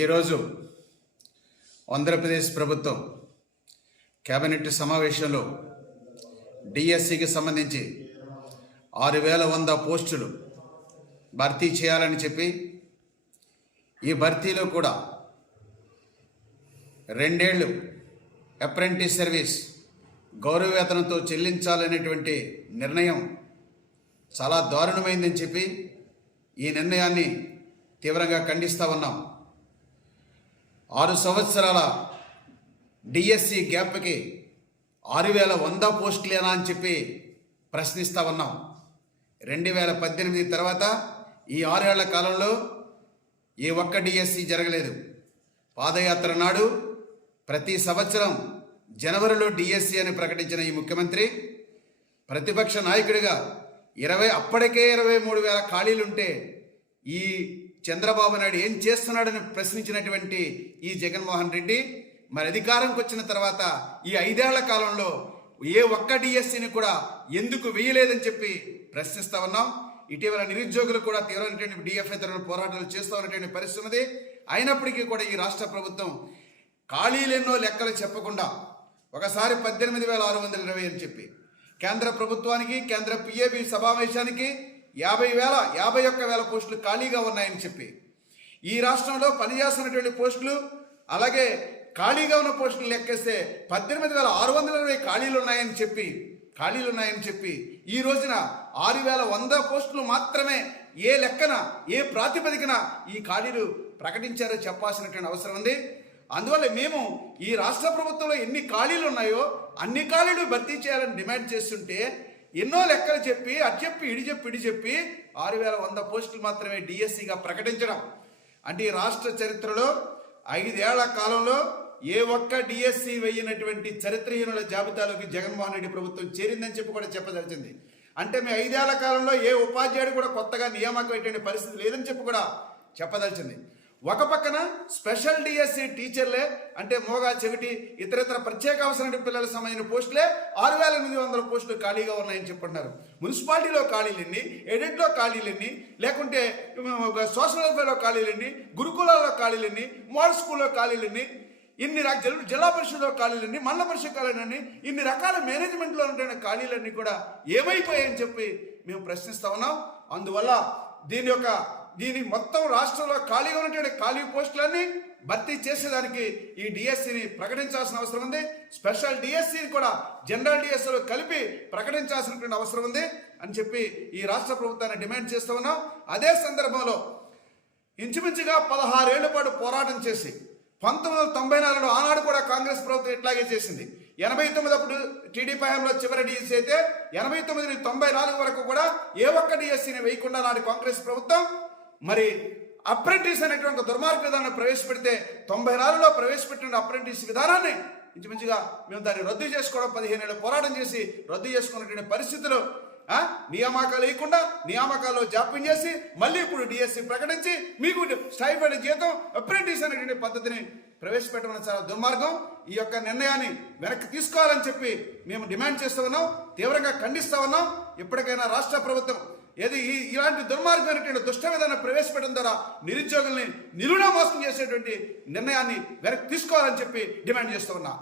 ఈరోజు ఆంధ్రప్రదేశ్ ప్రభుత్వం కేబినెట్ సమావేశంలో డిఎస్సికి సంబంధించి 6100 పోస్టులు భర్తీ చేయాలని చెప్పి ఈ భర్తీలో కూడా 2 ఏళ్ళు అప్రెంటిస్ సర్వీస్ గౌరవవేతనంతో చెల్లించాలనేటువంటి నిర్ణయం చాలా దారుణమైందని చెప్పి ఈ నిర్ణయాన్ని తీవ్రంగా ఖండిస్తూ ఉన్నాం. 6 సంవత్సరాల డిఎస్సి గ్యాప్కి 6100 పోస్టులేనా అని చెప్పి ప్రశ్నిస్తూ ఉన్నాం. 2018 తర్వాత ఈ 6 ఏళ్ల కాలంలో ఏ ఒక్క డిఎస్సి జరగలేదు. పాదయాత్ర నాడు ప్రతి సంవత్సరం జనవరిలో డిఎస్సి అని ప్రకటించిన ఈ ముఖ్యమంత్రి ప్రతిపక్ష నాయకుడిగా అప్పటికే 23,000 ఖాళీలుంటే ఈ చంద్రబాబు నాయుడు ఏం చేస్తున్నాడని ప్రశ్నించినటువంటి ఈ జగన్మోహన్ రెడ్డి మరి అధికారంకి వచ్చిన తర్వాత ఈ 5 ఏళ్ల కాలంలో ఏ ఒక్క డిఎస్సిని కూడా ఎందుకు వేయలేదని చెప్పి ప్రశ్నిస్తూ ఉన్నాం. ఇటీవల నిరుద్యోగులు కూడా తీవ్రమైనటువంటి డిఎఫ్ఐ తరఫున పోరాటాలు చేస్తూ ఉన్నటువంటి పరిస్థితి ఉంది. అయినప్పటికీ కూడా ఈ రాష్ట్ర ప్రభుత్వం ఖాళీలెన్నో లెక్కలు చెప్పకుండా ఒకసారి 18,620 అని చెప్పి కేంద్ర ప్రభుత్వానికి కేంద్ర పిఏబి సమావేశానికి 51,000 పోస్టులు ఖాళీగా ఉన్నాయని చెప్పి ఈ రాష్ట్రంలో పనిచేస్తున్నటువంటి పోస్టులు అలాగే ఖాళీగా ఉన్న పోస్టులు లెక్కేస్తే 18,620 ఖాళీలు ఉన్నాయని చెప్పి ఈ రోజున 6,100 పోస్టులు మాత్రమే ఏ లెక్కన ఏ ప్రాతిపదికన ఈ ఖాళీలు ప్రకటించారో చెప్పాల్సినటువంటి అవసరం ఉంది. అందువల్ల మేము ఈ రాష్ట్ర ప్రభుత్వంలో ఎన్ని ఖాళీలు ఉన్నాయో అన్ని ఖాళీలు భర్తీ చేయాలని డిమాండ్ చేస్తుంటే ఎన్నో లెక్కలు చెప్పి ఇడి చెప్పి 6,100 పోస్టులు మాత్రమే డిఎస్సిగా ప్రకటించడం అంటే ఈ రాష్ట్ర చరిత్రలో 5 ఏళ్ల కాలంలో ఏ ఒక్క డిఎస్సి వేయనటువంటి చరిత్రహీనుల జాబితాలోకి జగన్మోహన్ రెడ్డి ప్రభుత్వం చేరిందని చెప్పి కూడా చెప్పదలిచింది. అంటే మీ 5 ఏళ్ల కాలంలో ఏ ఉపాధ్యాయుడు కూడా కొత్తగా నియామకం అయ్యేటువంటి పరిస్థితి లేదని చెప్పి కూడా చెప్పదలిచింది. ఒక పక్కన స్పెషల్ డిఎస్సి టీచర్లే అంటే మోగా చెవిటి ఇతర ప్రత్యేక అవసరం పిల్లలకు సంబంధించిన పోస్టులే 6,800 పోస్టులు ఖాళీగా ఉన్నాయని చెప్పుకుంటున్నారు. మున్సిపాలిటీలో ఖాళీలెన్ని, ఎడిట్లో ఖాళీలెన్ని, లేకుంటే సోషల్ వెల్ఫేర్లో ఖాళీలెన్ని, గురుకులాల్లో ఖాళీలెన్ని, మోడల్ స్కూల్లో ఖాళీలెన్ని, ఇన్ని జిల్లా పరిషత్లో ఖాళీలన్నీ, మండల పరిషత్ ఖాళీలన్నీ, ఇన్ని రకాల మేనేజ్మెంట్లో ఉంటున్న ఖాళీలన్నీ కూడా ఏమైపోయాయని చెప్పి మేము ప్రశ్నిస్తా ఉన్నాం. అందువల్ల దీని మొత్తం రాష్ట్రంలో ఖాళీగా ఉన్నటువంటి ఖాళీ పోస్టులన్నీ భర్తీ చేసేదానికి ఈ డిఎస్సిని ప్రకటించాల్సిన అవసరం ఉంది. స్పెషల్ డిఎస్సిని కూడా జనరల్ డిఎస్సిలో కలిపి ప్రకటించాల్సినటువంటి అవసరం ఉంది అని చెప్పి ఈ రాష్ట్ర ప్రభుత్వాన్ని డిమాండ్ చేస్తూ ఉన్నాం. అదే సందర్భంలో ఇంచుమించుగా 16 ఏళ్ల పాటు పోరాటం చేసి 1994లో ఆనాడు కూడా కాంగ్రెస్ ప్రభుత్వం ఇట్లాగే చేసింది. 89 అప్పుడు టీడీపీ హయాంలో చివరి డిఎస్సి అయితే 89 నుంచి 94 వరకు కూడా ఏ ఒక్క డిఎస్సిని వేయకుండా నాటి కాంగ్రెస్ ప్రభుత్వం మరి అప్రెంటిస్ అనేటువంటి దుర్మార్గ విధానాన్ని ప్రవేశపెడితే 94లో ప్రవేశపెట్టిన అప్రెంటిస్ విధానాన్ని ఇంచుమించుగా మేము దాన్ని రద్దు చేసుకోవడం 15 ఏళ్ళు పోరాటం చేసి రద్దు చేసుకున్నటువంటి పరిస్థితులు నియామకాలు వేయకుండా నియామకాల్లో జాప్యం చేసి మళ్ళీ ఇప్పుడు డిఎస్సి ప్రకటించి మీకు స్టైఫైడ్ జీతం అప్రెంటిస్ అనేటువంటి పద్ధతిని ప్రవేశపెట్టడం చాలా దుర్మార్గం. ఈ యొక్క నిర్ణయాన్ని వెనక్కి తీసుకోవాలని చెప్పి మేము డిమాండ్ చేస్తూ ఉన్నాం, తీవ్రంగా ఖండిస్తూ ఉన్నాం. ఇప్పటికైనా రాష్ట్ర ప్రభుత్వం ఇలాంటి దుర్మార్గమైనటువంటి దుష్ట విధానం ప్రవేశపెట్టడం ద్వారా నిరుద్యోగుల్ని నిలువునా మోసం చేసేటువంటి నిర్ణయాన్ని వెనక్కి తీసుకోవాలని చెప్పి డిమాండ్ చేస్తూ ఉన్నా.